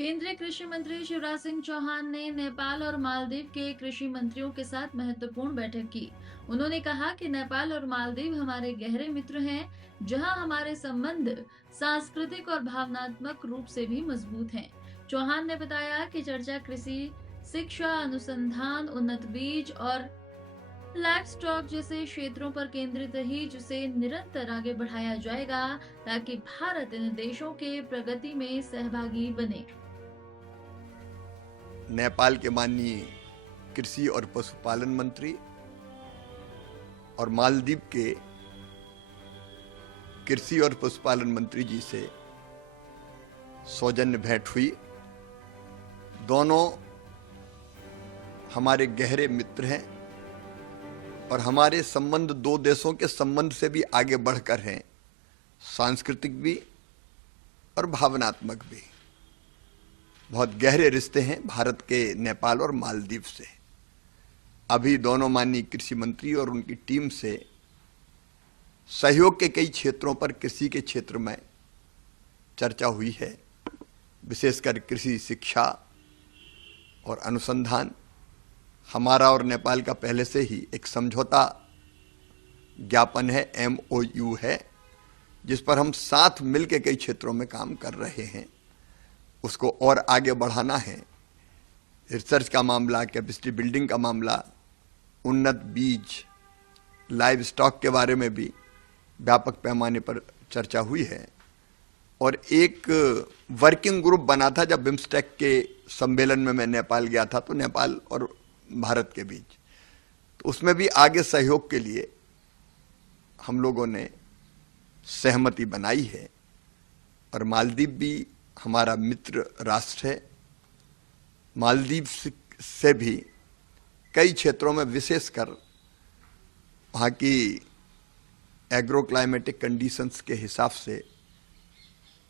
केंद्रीय कृषि मंत्री शिवराज सिंह चौहान ने नेपाल और मालदीव के कृषि मंत्रियों के साथ महत्वपूर्ण बैठक की। उन्होंने कहा कि नेपाल और मालदीव हमारे गहरे मित्र हैं, जहां हमारे संबंध सांस्कृतिक और भावनात्मक रूप से भी मजबूत हैं। चौहान ने बताया कि चर्चा कृषि, शिक्षा, अनुसंधान, उन्नत बीज और लाइव स्टॉक जैसे क्षेत्रों पर केंद्रित रही, जिसे निरंतर आगे बढ़ाया जाएगा ताकि भारत इन देशों के प्रगति में सहभागी बने। नेपाल के माननीय कृषि और पशुपालन मंत्री और मालदीव के कृषि और पशुपालन मंत्री जी से सौजन्य भेंट हुई। दोनों हमारे गहरे मित्र हैं और हमारे संबंध दो देशों के संबंध से भी आगे बढ़कर हैं, सांस्कृतिक भी और भावनात्मक भी। बहुत गहरे रिश्ते हैं भारत के नेपाल और मालदीव से। अभी दोनों माननीय कृषि मंत्री और उनकी टीम से सहयोग के कई क्षेत्रों पर कृषि के क्षेत्र में चर्चा हुई है, विशेषकर कृषि शिक्षा और अनुसंधान। हमारा और नेपाल का पहले से ही एक समझौता ज्ञापन है, MOU है, जिस पर हम साथ मिलकर कई क्षेत्रों में काम कर रहे हैं। उसको और आगे बढ़ाना है। रिसर्च का मामला, कैपेसिटी बिल्डिंग का मामला, उन्नत बीज, लाइव स्टॉक के बारे में भी व्यापक पैमाने पर चर्चा हुई है। और एक वर्किंग ग्रुप बना था जब बिम्स्टेक के सम्मेलन में मैं नेपाल गया था, तो नेपाल और भारत के बीच, तो उसमें भी आगे सहयोग के लिए हम लोगों ने सहमति बनाई है। और मालदीव भी हमारा मित्र राष्ट्र है। मालदीव से भी कई क्षेत्रों में, विशेषकर वहाँ की एग्रो क्लाइमेटिक कंडीशंस के हिसाब से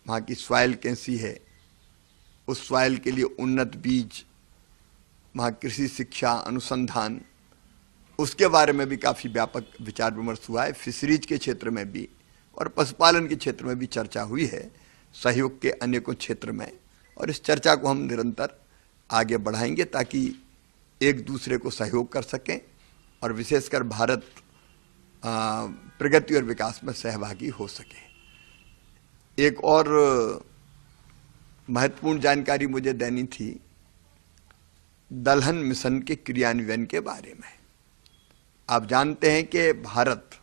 वहाँ की सॉइल कैसी है, उस सॉइल के लिए उन्नत बीज, वहाँ कृषि शिक्षा, अनुसंधान, उसके बारे में भी काफ़ी व्यापक विचार विमर्श हुआ है। फिशरीज के क्षेत्र में भी और पशुपालन के क्षेत्र में भी चर्चा हुई है, सहयोग के अनेकों क्षेत्र में। और इस चर्चा को हम निरंतर आगे बढ़ाएंगे ताकि एक दूसरे को सहयोग कर सकें और विशेषकर भारत प्रगति और विकास में सहभागी हो सके। एक और महत्वपूर्ण जानकारी मुझे देनी थी दलहन मिशन के क्रियान्वयन के बारे में। आप जानते हैं कि भारत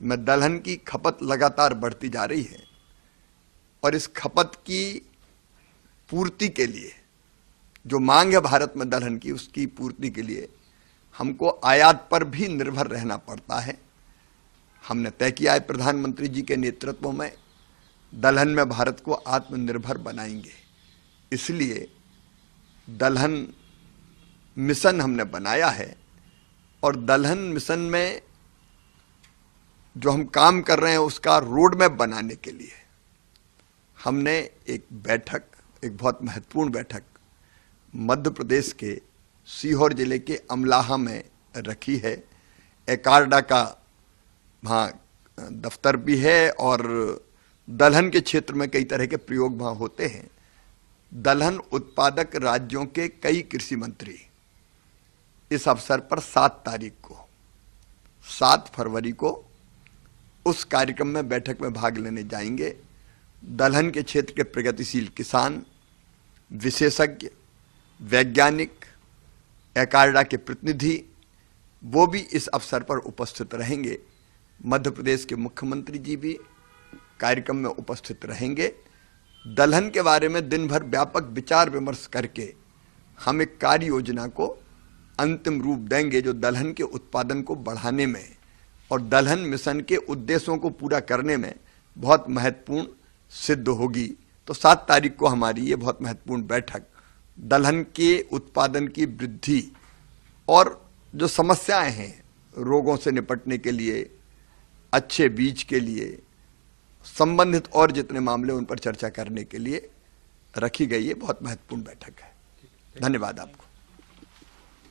में दलहन की खपत लगातार बढ़ती जा रही है और इस खपत की पूर्ति के लिए, जो मांग है भारत में दलहन की, उसकी पूर्ति के लिए हमको आयात पर भी निर्भर रहना पड़ता है। हमने तय किया है प्रधानमंत्री जी के नेतृत्व में दलहन में भारत को आत्मनिर्भर बनाएंगे। इसलिए दलहन मिशन हमने बनाया है और दलहन मिशन में जो हम काम कर रहे हैं उसका रोड मैप बनाने के लिए हमने एक बहुत महत्वपूर्ण बैठक मध्य प्रदेश के सीहोर जिले के अमलाहा में रखी है। एकार्डा का वहाँ दफ्तर भी है और दलहन के क्षेत्र में कई तरह के प्रयोग वहाँ होते हैं। दलहन उत्पादक राज्यों के कई कृषि मंत्री इस अवसर पर 7 फरवरी को उस कार्यक्रम में बैठक में भाग लेने जाएंगे। दलहन के क्षेत्र के प्रगतिशील किसान, विशेषज्ञ, वैज्ञानिक, एकार्डा के प्रतिनिधि, वो भी इस अवसर पर उपस्थित रहेंगे। मध्य प्रदेश के मुख्यमंत्री जी भी कार्यक्रम में उपस्थित रहेंगे। दलहन के बारे में दिन भर व्यापक विचार विमर्श करके हम एक कार्य योजना को अंतिम रूप देंगे जो दलहन के उत्पादन को बढ़ाने में और दलहन मिशन के उद्देश्यों को पूरा करने में बहुत महत्वपूर्ण सिद्ध होगी। तो 7 तारीख को हमारी ये बहुत महत्वपूर्ण बैठक दलहन के उत्पादन की वृद्धि और जो समस्याएं हैं रोगों से निपटने के लिए, अच्छे बीज के लिए संबंधित और जितने मामले उन पर चर्चा करने के लिए रखी गई है। बहुत महत्वपूर्ण बैठक है। धन्यवाद आपको।